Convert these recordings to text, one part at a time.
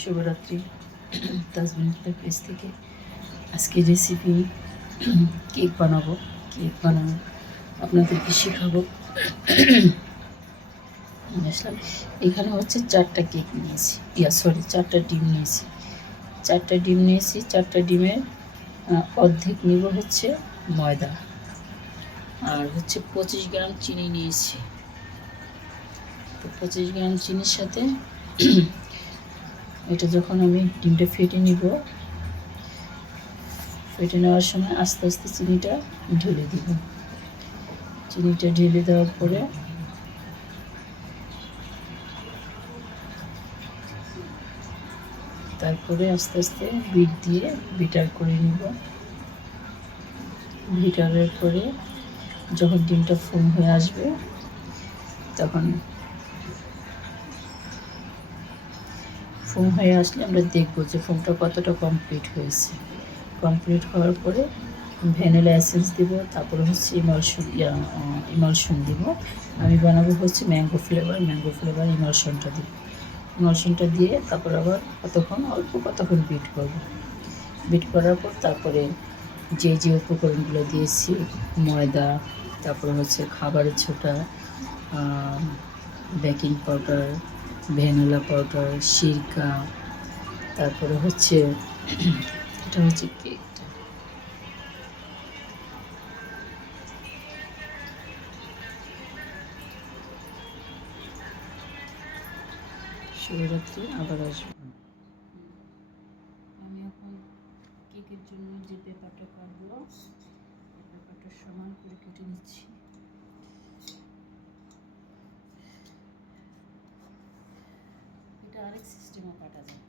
শুভরাত্রি। Tazmin page থেকে আজকে রেসিপি কেক বানাবো। কেক বানানো আপনাদেরকে শেখাবো। আসলাম এখানে হচ্ছে 4টা কেক নিয়েছি, সরি 4টা ডিম নিয়েছি। 4টা ডিমের অর্ধেক নিব হচ্ছে ময়দা, আর হচ্ছে 25 গ্রাম চিনি নিয়েছি। তো 25 গ্রাম চিনির সাথে এটা যখন আমি ডিমটা ফেটে নিব, ফেটে নেওয়ার সময় আস্তে আস্তে চিনিটা ঢেলে দিব। চিনিটা ঢেলে দেওয়ার পরে তারপরে আস্তে আস্তে বিট দিয়ে বিটার করে নিব। বিটারের পরে যখন ডিমটা ফোম হয়ে আসবে তখন ফোম হয়ে আসলে আমরা দেখবো যে ফোমটা কতটা কমপ্লিট হয়েছে। কমপ্লিট হওয়ার পরে ভ্যানিলা এসেন্স দিব, তারপরে হচ্ছে ইমালশন দিব। আমি বানাবো হচ্ছে ম্যাঙ্গো ফ্লেভার ইমালশনটা দিব। ইমালশনটা দিয়ে তারপর আবার কতক্ষণ বিট করব। বিট করার পর তারপরে যে উপকরণগুলো দিয়েছি, ময়দা, তারপরে হচ্ছে খাবারের ছোটা, বেকিং পাউডার, ভ্যানিলা পাউডার, সিরকা, তারপরে হচ্ছে এটা হচ্ছে কেকটা। শিবরাত্রি আবার আসবো। আমি এখন কেকের জন্য যে পেপারটা কাটবো, পেপারটা সমান করে কেটে নিচ্ছি। এটা আরেক সিস্টেমে কাটা যায়।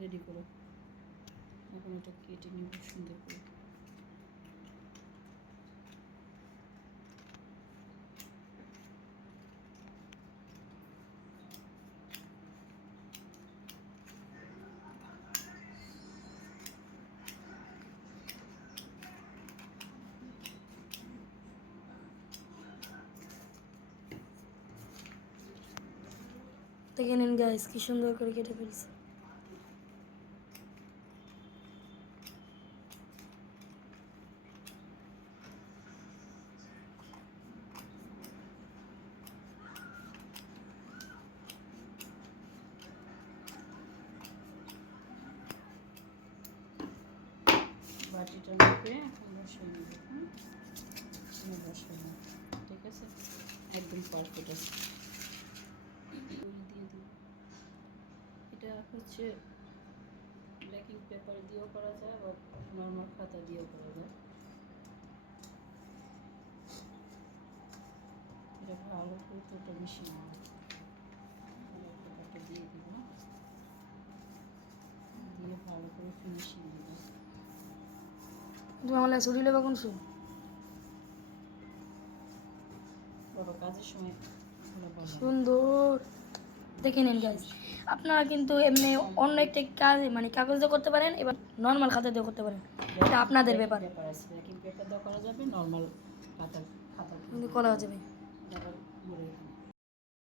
রেডি করো, এখন এটা কেটে নিব সুন্দর করে। দেখে নিন গাইস, কি সুন্দর করে কেটে ফেলছে। বাটিটা নেবে এখন বসিয়ে নেবে। বসিয়ে নেবে, ঠিক আছে, একদম পারফেক্ট আছে। দিয়ে দিব। এটা হচ্ছে বেকিং পেপার দিয়েও করা যায় বা নর্মাল খাতা দিয়েও করা যায়। এটা ভালো করে তো মিশিয়ে নেব। পেপারটা দিয়ে দিব, দিয়ে ভালো করে ফিনিশিং দিব। তুমি আমার ছুটি লেবা কোন শু বড় কাজের সময় সুন্দর। দেখে নিন গাইস, আপনারা কিন্তু এমনি অন্য একটা কাজ মানে কাগজ দিয়ে করতে পারেন, এবার নর্মাল খাতা দিয়ে করতে পারেন, এটা আপনাদের ব্যাপার। পেপার আছে, বেকিং পেপার দিয়ে করা যাবে, নর্মাল খাতা কিন্তু করা যাবে। আবার